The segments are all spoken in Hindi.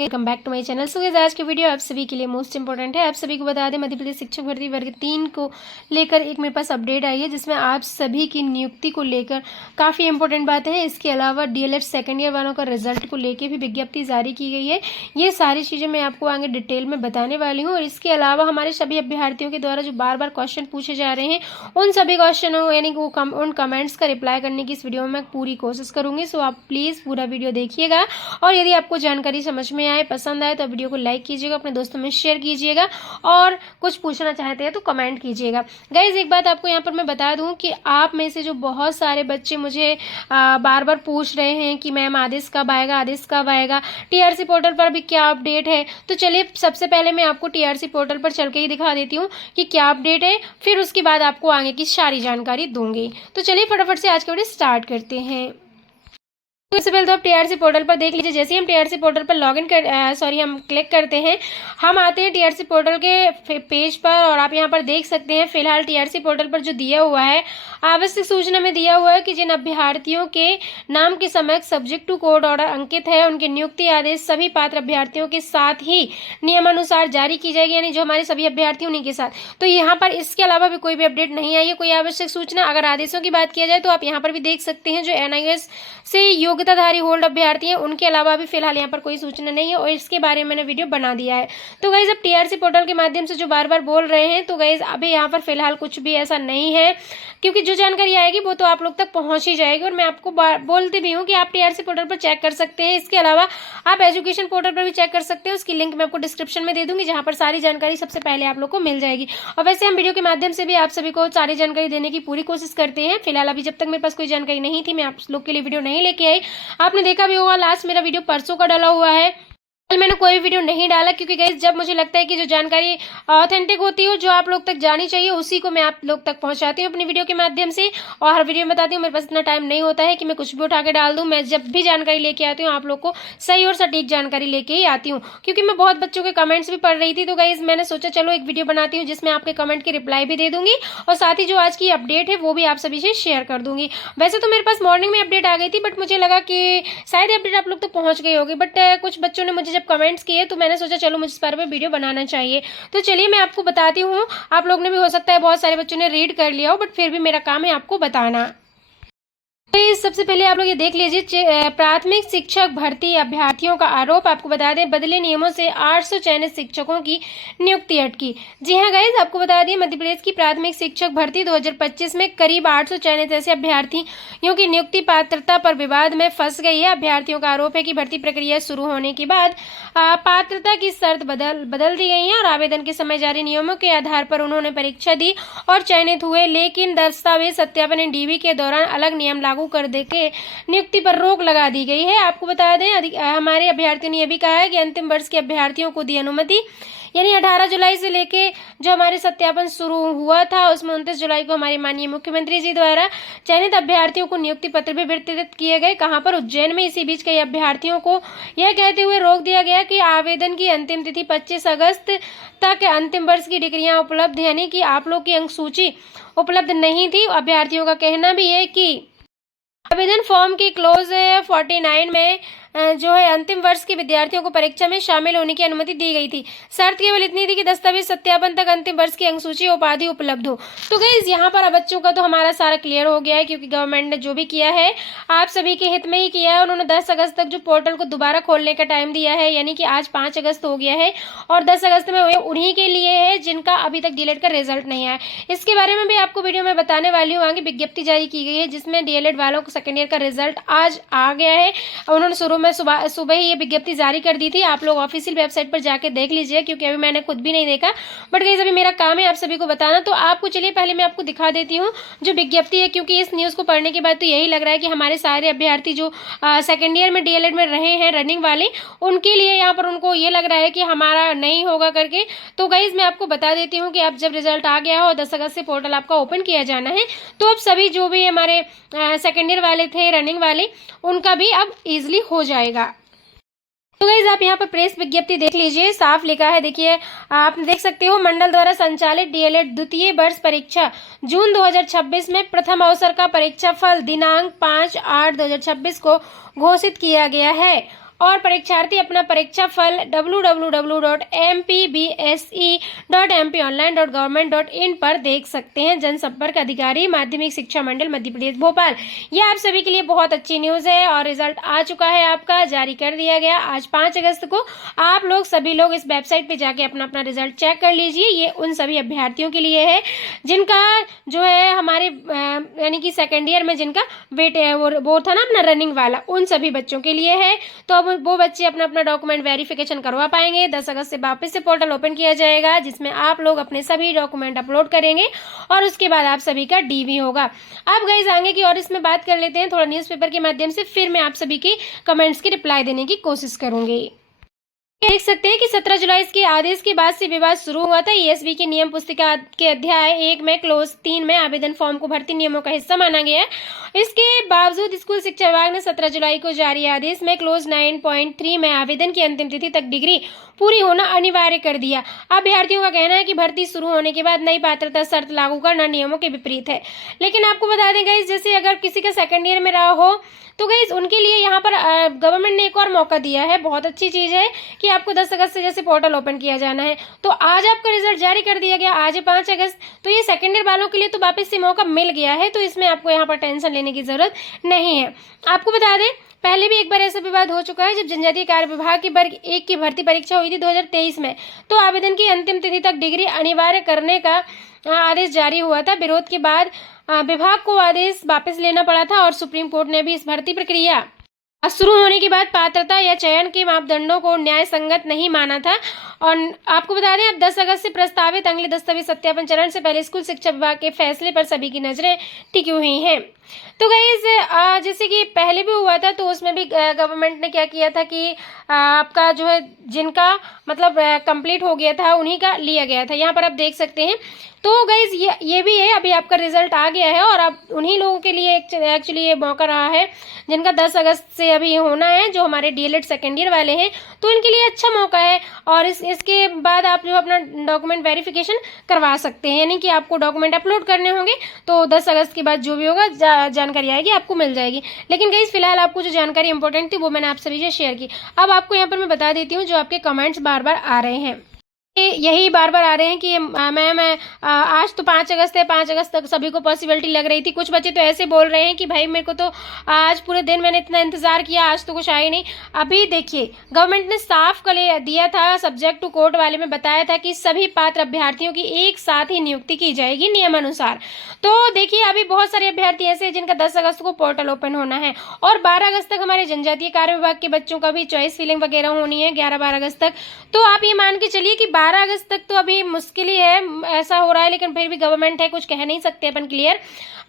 Welcome back to my channel. So guys, आज की वीडियो आप सभी के लिए मोस्ट इंपॉर्टेंट है। आप सभी को बता दें, मध्य प्रदेश शिक्षक भर्ती वर्ग 3 को लेकर एक मेरे पास अपडेट आई है, जिसमें आप सभी की नियुक्ति को लेकर काफ़ी इंपॉर्टेंट बातें हैं। इसके अलावा डीएलएड सेकंड ईयर वालों का रिजल्ट को लेकर भी विज्ञप्ति जारी की गई है। ये सारी चीज़ें मैं आपको आगे डिटेल में बताने वाली हूँ। और इसके अलावा हमारे सभी अभ्यर्थियों के द्वारा जो बार बार क्वेश्चन पूछे जा रहे हैं, उन सभी क्वेश्चनों यानी कि उन कमेंट्स का रिप्लाई करने की इस वीडियो में मैं पूरी कोशिश करूँगी। सो आप प्लीज़ पूरा वीडियो देखिएगा, और यदि आपको जानकारी समझ में आए, पसंद आए, तो वीडियो को लाइक कीजिएगा, अपने दोस्तों में शेयर कीजिएगा, और कुछ पूछना चाहते हैं तो कमेंट कीजिएगा। गाइज, एक बात आपको यहाँ पर मैं बता दूँ कि आप में से जो बहुत सारे बच्चे मुझे बार बार पूछ रहे हैं कि मैम आदेश कब आएगा, टीआरसी पोर्टल पर भी क्या अपडेट है। तो चलिए, सबसे पहले मैं आपको टीआरसी पोर्टल पर चल के ही दिखा देती हूँ कि क्या अपडेट है, फिर उसके बाद आपको आगे की सारी जानकारी दूंगी। तो चलिए फटाफट से आज का वीडियो स्टार्ट करते हैं। सबसे पहले तो आप टीआरसी पोर्टल पर देख लीजिए। जैसे ही हम टीआरसी पोर्टल पर हम क्लिक करते हैं, हम आते हैं टीआरसी पोर्टल के पेज पर, और आप यहां पर देख सकते हैं फिलहाल टीआरसी पोर्टल पर जो दिया हुआ है, आवश्यक सूचना में दिया हुआ है कि जिन अभ्यर्थियों के नाम के समय सब्जेक्ट टू कोर्ट ऑर्डर अंकित है, उनके नियुक्ति आदेश सभी पात्र अभ्यर्थियों के साथ ही नियमानुसार जारी की जाएगी, यानी जो हमारे सभी अभ्यर्थी उन्हीं के साथ। तो यहाँ पर इसके अलावा भी कोई भी अपडेट नहीं आई है, कोई आवश्यक सूचना। अगर आदेशों की बात किया जाए तो आप यहाँ पर भी देख सकते हैं, जो एनआईएस से योग्यताधारी होल्ड अभ्यर्थी हैं, उनके अलावा भी फिलहाल यहाँ पर कोई सूचना नहीं है, और इसके बारे में मैंने वीडियो बना दिया है। तो गाइज, अब टीआरसी पोर्टल के माध्यम से जो बार बार बोल रहे हैं, तो गाइज अभी यहाँ पर फिलहाल कुछ भी ऐसा नहीं है, क्योंकि जो जानकारी आएगी वो तो आप लोग तक पहुंच ही जाएगी। और मैं आपको बोलती भी हूँ कि आप टीआरसी पोर्टल पर चेक कर सकते हैं। इसके अलावा आप एजुकेशन पोर्टल पर भी चेक कर सकते हैं, उसकी लिंक मैं आपको डिस्क्रिप्शन में दे दूंगी, जहाँ पर सारी जानकारी सबसे पहले आप लोग को मिल जाएगी। और वैसे हम वीडियो के माध्यम से भी आप सभी को सारी जानकारी देने की पूरी कोशिश करते हैं। फिलहाल अभी जब तक मेरे पास कोई जानकारी नहीं थी, मैं आप लोग के लिए वीडियो नहीं लेके आई। आपने देखा भी होगा, लास्ट मेरा वीडियो परसों का डाला हुआ है, मैंने कोई वीडियो नहीं डाला, क्योंकि गाइस जब मुझे लगता है कि जो जानकारी ऑथेंटिक होती है, जो आप लोग तक जानी चाहिए, उसी को मैं आप लोग तक पहुंचाती हूँ अपनी वीडियो के माध्यम से। और हर वीडियो में बताती हूँ, मेरे पास इतना टाइम नहीं होता है कि मैं कुछ भी उठा के डाल दूँ। मैं जब भी जानकारी लेके आती हूँ, आप लोग को सही और सटीक जानकारी लेके ही आती हूँ, क्योंकि मैं बहुत बच्चों के कमेंट्स भी पढ़ रही थी। तो गाइस मैंने सोचा चलो एक वीडियो बनाती हूँ, जिसमें आपके कमेंट की रिप्लाई भी दे दूंगी, और साथ ही जो आज की अपडेट है वो भी आप सभी से शेयर कर दूंगी। वैसे तो मेरे पास मॉर्निंग में अपडेट आ गई थी, बट मुझे लगा कि शायद अपडेट आप लोग तो पहुंच गई होगी, बट कुछ बच्चों ने मुझे जब कमेंट्स किए, तो मैंने सोचा चलो मुझे इस पर वीडियो बनाना चाहिए। तो चलिए मैं आपको बताती हूँ। आप लोग ने भी हो सकता है बहुत सारे बच्चों ने रीड कर लिया हो, बट फिर भी मेरा काम है आपको बताना। तो सबसे पहले आप लोग ये देख लीजिए, प्राथमिक शिक्षक भर्ती अभ्यर्थियों का आरोप। आपको बता दें, बदले नियमों से 800 चयनित शिक्षकों की नियुक्ति अटकी। जी हाँ गाइज, आपको बता दें, मध्य प्रदेश की प्राथमिक शिक्षक भर्ती 2025 में करीब 800 चयनित ऐसे अभ्यर्थियों की नियुक्ति पात्रता पर विवाद में फंस गई है। अभ्यर्थियों का आरोप है कि भर्ती प्रक्रिया शुरू होने के बाद पात्रता की शर्त बदल दी गई है, और आवेदन के समय जारी नियमों के आधार पर उन्होंने परीक्षा दी और चयनित हुए, लेकिन दस्तावेज सत्यापन डीवी के दौरान अलग नियम लागू कर देके नियुक्ति पर रोक लगा दी गई है। आपको बता दें, हमारे अभ्यर्थियों ने यह भी कहा है कि अंतिम वर्ष के अभ्यर्थियों को दी अनुमति, यानी 18 जुलाई से लेके जो हमारे सत्यापन शुरू हुआ था, उसमें 29 जुलाई को हमारे माननीय मुख्यमंत्री जी द्वारा चयनित अभ्यर्थियों को नियुक्ति पत्र भी वितरित किए गए। कहां पर? उज्जैन में। इसी बीच कई अभ्यर्थियों को यह कहते हुए रोक दिया गया कि आवेदन की अंतिम तिथि 25 अगस्त तक अंतिम वर्ष की डिग्रियां उपलब्ध, यानी कि आप लोग की अंक सूची उपलब्ध नहीं थी। अभ्यर्थियों का कहना भी है कि आवेदन फॉर्म की क्लोज 49 में जो है अंतिम वर्ष के विद्यार्थियों को परीक्षा में शामिल होने की अनुमति दी गई थी। शर्त केवल इतनी थी कि दस्तावेज सत्यापन तक अंतिम वर्ष की अंकसूची उपाधि उपलब्ध हो। तो गाइस यहाँ पर बच्चों का तो हमारा सारा क्लियर हो गया है, क्योंकि गवर्नमेंट ने जो भी किया है आप सभी के हित में ही किया है। उन्होंने 10 अगस्त तक जो पोर्टल को दोबारा खोलने का टाइम दिया है, यानी कि आज 5 अगस्त हो गया है, और 10 अगस्त में उन्हीं के लिए है जिनका अभी तक डीएलएड का रिजल्ट नहीं आया। इसके बारे में भी आपको वीडियो में बताने वाली हूँ। आगे विज्ञप्ति जारी की गई है, जिसमें डीएलएड वालों को सेकेंड ईयर का रिजल्ट आज आ गया है। उन्होंने शुरू में सुबह ही ये विज्ञप्ति जारी कर दी थी। आप लोग ऑफिशियल वेबसाइट पर जाके देख लीजिए, क्योंकि अभी मैंने खुद भी नहीं देखा, बट गाइस अभी मेरा काम है आप सभी को बताना। तो आपको चलिए पहले मैं आपको दिखा देती हूँ जो विज्ञप्ति है, क्योंकि इस न्यूज़ को पढ़ने के बाद तो यही लग रहा है कि हमारे सारे अभ्यर्थी जो सेकेंड ईयर में डीएलएड में रहे हैं रनिंग वाले, उनके लिए यहाँ पर उनको ये लग रहा है कि हमारा नहीं होगा करके। तो गाइस मैं आपको बता देती हूँ कि अब जब रिजल्ट आ गया हो, 10 अगस्त से पोर्टल आपका ओपन किया जाना है, तो अब सभी जो भी हमारे सेकेंड ईयर वाले थे रनिंग वाले, उनका भी अब ईजिली हो जाएगा। तो गाइस आप यहाँ पर प्रेस विज्ञप्ति देख लीजिए, साफ लिखा है, देखिए आप देख सकते हो, मंडल द्वारा संचालित डीएलएड द्वितीय वर्ष परीक्षा जून 2026 में प्रथम अवसर का परीक्षा फल दिनांक 5/8/2026 को घोषित किया गया है। और परीक्षार्थी अपना परीक्षा फल www.mpbse.mponline.government.in पर देख सकते हैं। जनसंपर्क अधिकारी माध्यमिक शिक्षा मंडल मध्य प्रदेश भोपाल। ये आप सभी के लिए बहुत अच्छी न्यूज़ है और रिजल्ट आ चुका है, आपका जारी कर दिया गया आज 5 अगस्त को। आप लोग सभी लोग इस वेबसाइट पे जाके अपना अपना रिजल्ट चेक कर लीजिए। ये उन सभी अभ्यर्थियों के लिए है जिनका जो है हमारे यानी कि सेकेंड ईयर में जिनका वेट है वो था ना अपना रनिंग वाला, उन सभी बच्चों के लिए है। तो अब वो बच्चे अपना अपना डॉक्यूमेंट वेरिफिकेशन करवा पाएंगे। 10 अगस्त से वापस से पोर्टल ओपन किया जाएगा जिसमें आप लोग अपने सभी डॉक्यूमेंट अपलोड करेंगे और उसके बाद आप सभी का डीवी होगा। अब गाइस आगे की और इसमें बात कर लेते हैं थोड़ा न्यूज़पेपर के माध्यम से, फिर मैं आप सभी की कमेंट्स की रिप्लाई देने की कोशिश करूंगी। देख सकते हैं कि 17 जुलाई के आदेश के बाद से विवाद शुरू हुआ था। ईएसवी की नियम पुस्तिका के अध्याय 1 में क्लोज 3 में आवेदन फॉर्म को भर्ती नियमों का हिस्सा माना गया है। इसके बावजूद स्कूल शिक्षा विभाग ने 17 जुलाई को जारी आदेश में क्लोज 9.3 में आवेदन की अंतिम तिथि तक डिग्री पूरी होना अनिवार्य कर दिया। अभ्यर्थियों का कहना है कि भर्ती शुरू होने के बाद नई पात्रता शर्त लागू करना नियमों के विपरीत है। लेकिन आपको बता दें गाइस, जैसे अगर किसी का सेकंड ईयर में रहा हो तो गाइस उनके लिए यहाँ पर गवर्नमेंट ने एक और मौका दिया है। बहुत अच्छी चीज़ है कि आपको 10 अगस्त से जैसे पोर्टल ओपन किया जाना है, तो आज आपका रिजल्ट जारी कर दिया गया, आज है 5 अगस्त। तो ये सेकेंड ईयर वालों के लिए तो वापस से मौका मिल गया है, तो इसमें आपको यहाँ पर टेंशन लेने की जरूरत नहीं है। आपको बता दें पहले भी एक बार ऐसा विवाद हो चुका है जब जनजातीय कार्य विभाग की वर्ग 1 की भर्ती परीक्षा हुई थी 2023 में, तो आवेदन की अंतिम तिथि तक डिग्री अनिवार्य करने का आदेश जारी हुआ था। विरोध के बाद विभाग को आदेश वापस लेना पड़ा था और सुप्रीम कोर्ट ने भी इस भर्ती प्रक्रिया शुरू होने के बाद पात्रता या चयन के मापदंडों को न्याय संगत नहीं माना था। और आपको बता दें अब 10 अगस्त से प्रस्तावित अगले दस्तावेज सत्यापन चरण से पहले स्कूल शिक्षा विभाग के फैसले पर सभी की नजरें टिकी हुई हैं। तो गाइस जैसे कि पहले भी हुआ था तो उसमें भी गवर्नमेंट ने क्या किया था कि आपका जो है जिनका मतलब कंप्लीट हो गया था उन्हीं का लिया गया था। यहाँ पर आप देख सकते हैं। तो गाइज ये भी है, अभी आपका रिजल्ट आ गया है और अब उन्हीं लोगों के लिए एक्चुअली ये मौका रहा है जिनका 10 अगस्त से अभी होना है, जो हमारे डीएलएड सेकेंड ईयर वाले हैं, तो इनके लिए अच्छा मौका है। और इसके बाद आप जो अपना डॉक्यूमेंट वेरिफिकेशन करवा सकते हैं, यानी कि आपको डॉक्यूमेंट अपलोड करने होंगे। तो 10 अगस्त के बाद जो भी होगा जानकारी आएगी आपको मिल जाएगी। लेकिन गाइज फिलहाल आपको जो जानकारी इंपॉर्टेंट थी वो मैंने आप सभी से शेयर की। अब आपको यहाँ पर मैं बता देती हूँ जो आपके कमेंट्स बार बार आ रहे हैं, यही बार बार आ रहे हैं कि मैम आज तो 5 अगस्त है, 5 अगस्त तक सभी को पॉसिबिलिटी लग रही थी। कुछ बच्चे तो ऐसे बोल रहे हैं कि भाई मेरे को तो आज पूरे दिन मैंने इतना इंतजार किया, आज तो कुछ आया नहीं। अभी देखिए गवर्नमेंट ने साफ कर दिया था, सब्जेक्ट टू कोर्ट वाले में बताया था कि सभी पात्र अभ्यर्थियों की एक साथ ही नियुक्ति की जाएगी नियमानुसार। तो देखिए अभी बहुत सारे अभ्यर्थी ऐसे हैं जिनका 10 अगस्त को पोर्टल ओपन होना है और 12 अगस्त तक हमारे जनजातीय कार्य विभाग के बच्चों का भी चॉइस फिलिंग वगैरह होनी है 11-12 अगस्त तक। तो आप ये मान के चलिए कि 12 अगस्त तक तो अभी मुश्किल ही है, ऐसा हो रहा है, लेकिन फिर भी गवर्नमेंट है, कुछ कह नहीं सकते अपन क्लियर।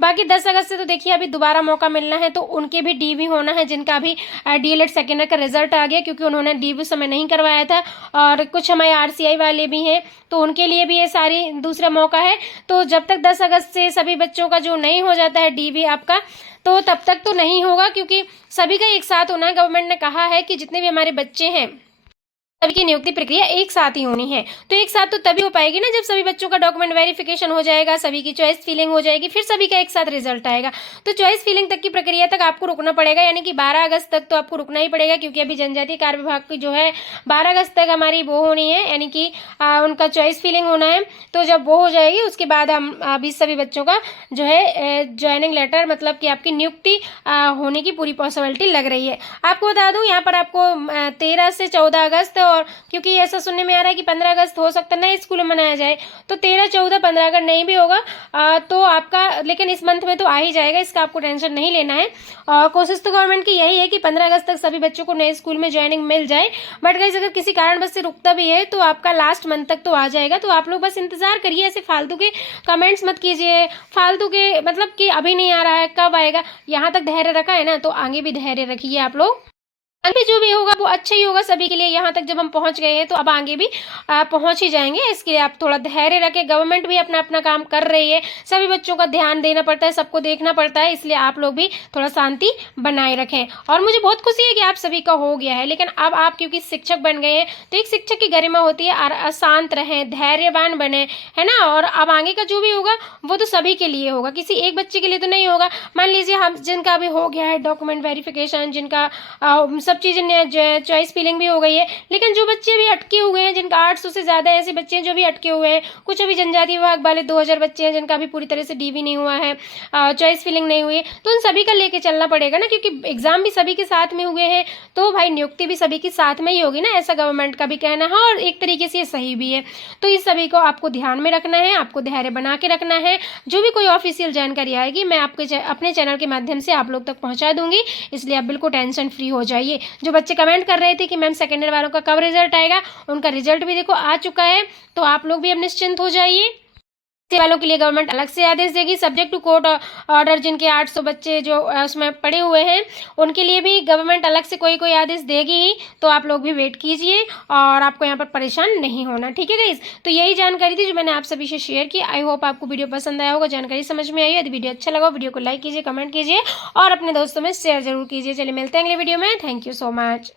बाकी 10 अगस्त से तो देखिए अभी दोबारा मौका मिलना है, तो उनके भी डीवी होना है जिनका अभी डीएलएड सेकेंड ईयर का रिजल्ट आ गया, क्योंकि उन्होंने डीवी समय नहीं करवाया था। और कुछ हमारे आरसीआई वाले भी हैं, तो उनके लिए भी ये सारी दूसरा मौका है। तो जब तक 10 अगस्त से सभी बच्चों का जो नहीं हो जाता है डीवी आपका, तो तब तक तो नहीं होगा, क्योंकि सभी का एक साथ होना है। गवर्नमेंट ने कहा है कि जितने भी हमारे बच्चे हैं सभी की नियुक्ति प्रक्रिया एक साथ ही होनी है। तो एक साथ तो तभी हो पाएगी ना जब सभी बच्चों का डॉक्यूमेंट वेरिफिकेशन हो जाएगा, सभी की चॉइस फिलिंग हो जाएगी, फिर सभी का एक साथ रिजल्ट आएगा। तो चॉइस फिलिंग तक की प्रक्रिया तक आपको रुकना पड़ेगा, यानी कि 12 अगस्त तक तो आपको रुकना ही पड़ेगा, क्योंकि अभी जनजातीय कार्य विभाग की जो है 12 अगस्त तक हमारी वो होनी है, यानी कि उनका चॉइस फिलिंग होना है। तो जब वो हो जाएगी उसके बाद हम अभी सभी बच्चों का जो है ज्वाइनिंग लेटर, मतलब कि आपकी नियुक्ति होने की पूरी पॉसिबिलिटी लग रही है। आपको बता दूं यहाँ पर आपको 13 से 14 अगस्त, और क्योंकि ऐसा सुनने में आ रहा है कि 15 अगस्त हो सकता है नए स्कूल में मनाया जाए, तो 13, 14, 15 अगर नहीं भी होगा तो आपका, लेकिन इस मंथ में तो आ ही जाएगा, इसका आपको टेंशन नहीं लेना है। और कोशिश तो गवर्नमेंट की यही है कि 15 अगस्त तक सभी बच्चों को नए स्कूल में ज्वाइनिंग मिल जाए। बट गाइस अगर किसी कारणवश से रुकता भी है तो आपका लास्ट मंथ तक तो आ जाएगा। तो आप लोग बस इंतजार करिए, ऐसे फालतू के कमेंट्स मत कीजिए, फालतू के मतलब कि अभी नहीं आ रहा है कब आएगा। यहाँ तक धैर्य रखा है ना, तो आगे भी धैर्य रखिए आप लोग। आगे जो भी होगा वो अच्छा ही होगा सभी के लिए। यहाँ तक जब हम पहुँच गए हैं तो अब आगे भी पहुँच ही जाएंगे, इसके लिए आप थोड़ा धैर्य रखें। गवर्नमेंट भी अपना अपना काम कर रही है, सभी बच्चों का ध्यान देना पड़ता है, सबको देखना पड़ता है, इसलिए आप लोग भी थोड़ा शांति बनाए रखें। और मुझे बहुत खुशी है कि आप सभी का हो गया है, लेकिन अब आप क्योंकि शिक्षक बन गए हैं तो एक शिक्षक की गरिमा होती है, शांत रहें, धैर्यवान बने, है ना। और अब आगे का जो भी होगा वो तो सभी के लिए होगा, किसी एक बच्चे के लिए तो नहीं होगा। मान लीजिए हम जिनका अभी हो गया है डॉक्यूमेंट वेरिफिकेशन, जिनका सब चीज़ें चॉइस फिलिंग भी हो गई है। लेकिन जो बच्चे अभी अटके हुए हैं, जिनका 800 से ज़्यादा ऐसे बच्चे हैं जो भी अटके हुए हैं, कुछ अभी जनजाति विभाग वाले 2000 बच्चे हैं जिनका अभी पूरी तरह से डीवी नहीं हुआ है, चॉइस फिलिंग नहीं हुई है, तो उन सभी का लेके चलना पड़ेगा ना, क्योंकि एग्जाम भी सभी के साथ में हुए हैं, तो भाई नियुक्ति भी सभी के साथ में ही होगी ना, ऐसा गवर्नमेंट का भी कहना है और एक तरीके से ये सही भी है। तो इस सभी को आपको ध्यान में रखना है, आपको धैर्य बना के रखना है। जो भी कोई ऑफिशियल जानकारी आएगी मैं आपके अपने चैनल के माध्यम से आप लोग तक पहुंचा दूंगी, इसलिए आप बिल्कुल टेंशन फ्री हो जाइए। जो बच्चे कमेंट कर रहे थे कि मैम सेकेंड ईयर वालों का कब रिजल्ट आएगा, उनका रिजल्ट भी देखो आ चुका है, तो आप लोग भी अब निश्चिंत हो जाइए। वालों के लिए गवर्नमेंट अलग से आदेश देगी, सब्जेक्ट टू कोर्ट ऑर्डर। जिनके 800 बच्चे जो उसमें पड़े हुए हैं उनके लिए भी गवर्नमेंट अलग से कोई कोई आदेश देगी ही, तो आप लोग भी वेट कीजिए और आपको यहाँ पर परेशान नहीं होना, ठीक है गाइस। तो यही जानकारी थी जो मैंने आप सभी से शेयर की। आई होप आपको वीडियो पसंद आया होगा, जानकारी समझ में आई। यदि वीडियो अच्छा लगा वीडियो को लाइक कीजिए, कमेंट कीजिए और अपने दोस्तों में शेयर जरूर कीजिए। चलिए मिलते हैं अगले वीडियो में। Thank you so much.